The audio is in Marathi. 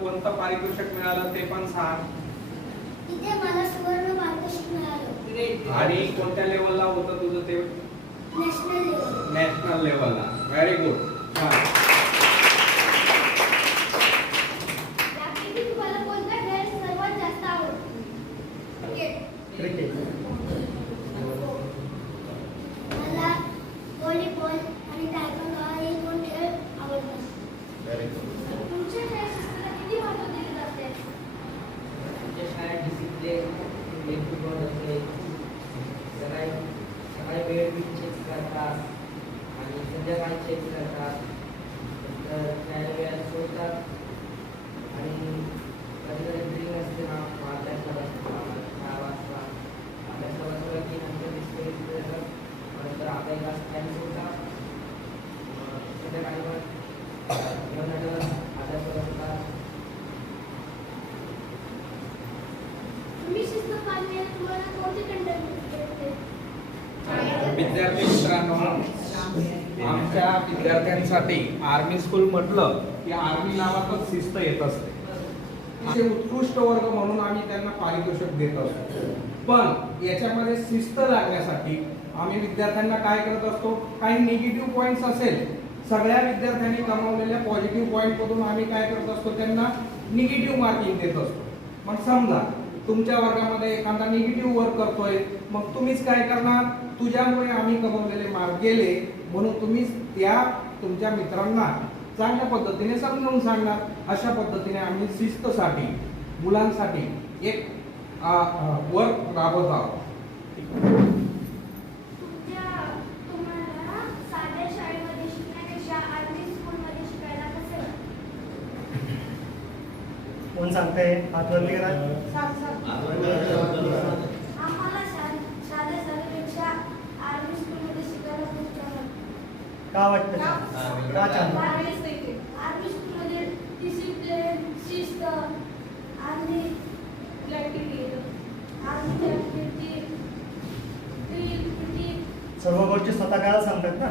कोणतं पारितोषिक मिळालं ते पण सांग. इथे मला सुवर्ण पारितोषिक मिळालं. आणि कोणत्या लेवलला होतं तुझं ते? National level. नॅशनल लेवलला. Very good. यापैकी तुम्हाला कोणता खेळ सर्वात जास्त आवडतो? क्रिकेट. मला व्हॉलीबॉल आणि तायक्वांदो हे दोन खेळ आवडतात. तुमच्या खेळ शिस्तीला किती महत्त्व दिले जाते? आमच्या शाळेत डिसिप्लिन फुटबॉल असते. सकाळी वेळ चेक करतात आणि संध्याकाळी चेक करतात. नंतर त्याला वेळात सोडतात आणि कधी कधी ड्रिंक असते ना अभ्यासाला 6 वाजता अभ्यासाला बसलं की नंतर डिस्प्ले नंतर अभ्यास टाईम सोडतात. संध्याकाळी पण घेऊन अभ्यास बसतात. तुम्ही शिस्त पाळणे तुम्हाला कोणते कंटेंट देते? विद्यार्थी मित्रांनो, आमच्या विद्यार्थ्यांसाठी आर्मी स्कूल म्हटलं की आर्मी नावातच शिस्त येत असते. असे उत्कृष्ट वर्ग म्हणून आम्ही त्यांना पारितोषिक देत असतो. पण याच्यामध्ये शिस्त लागण्यासाठी आम्ही विद्यार्थ्यांना काय करत असतो, काही निगेटिव्ह पॉईंट्स असेल, सगळ्या विद्यार्थ्यांनी कमावलेल्या पॉझिटिव्ह पॉईंट मधून आम्ही काय करत असतो, त्यांना निगेटिव्ह मार्किंग देत असतो. मग समजा तुमच्या वर्गामध्ये एखादा निगेटिव्ह वर्क करतोय, मग तुम्हीच काय करणार, तुझ्यामुळे आम्ही कमवलेले मार्क गेले म्हणून तुम्ही त्या तुमच्या मित्रांना चांगल्या पद्धतीने समजावून सांगणार. अशा पद्धतीने आम्ही शिस्तसाठी मुलांसाठी एक वर्क राबवत आहोत. तुम्हाला साध्या शाळेमध्ये शिकण्यापेक्षा आर्मी स्कूलमध्ये शिकायला कसे वाटते? कोण सांगताय? हात वरती करा. आम्हाला साध्या शाळेपेक्षा आर्मी स्कूलमध्ये शिकायला खूप छान वाटतं. का वाटतं? का छान? आर्मी स्कूलमध्ये डिसिप्लिन, शिस्त आणि सर्व गोष्टी स्वतः करायला सांगतात ना.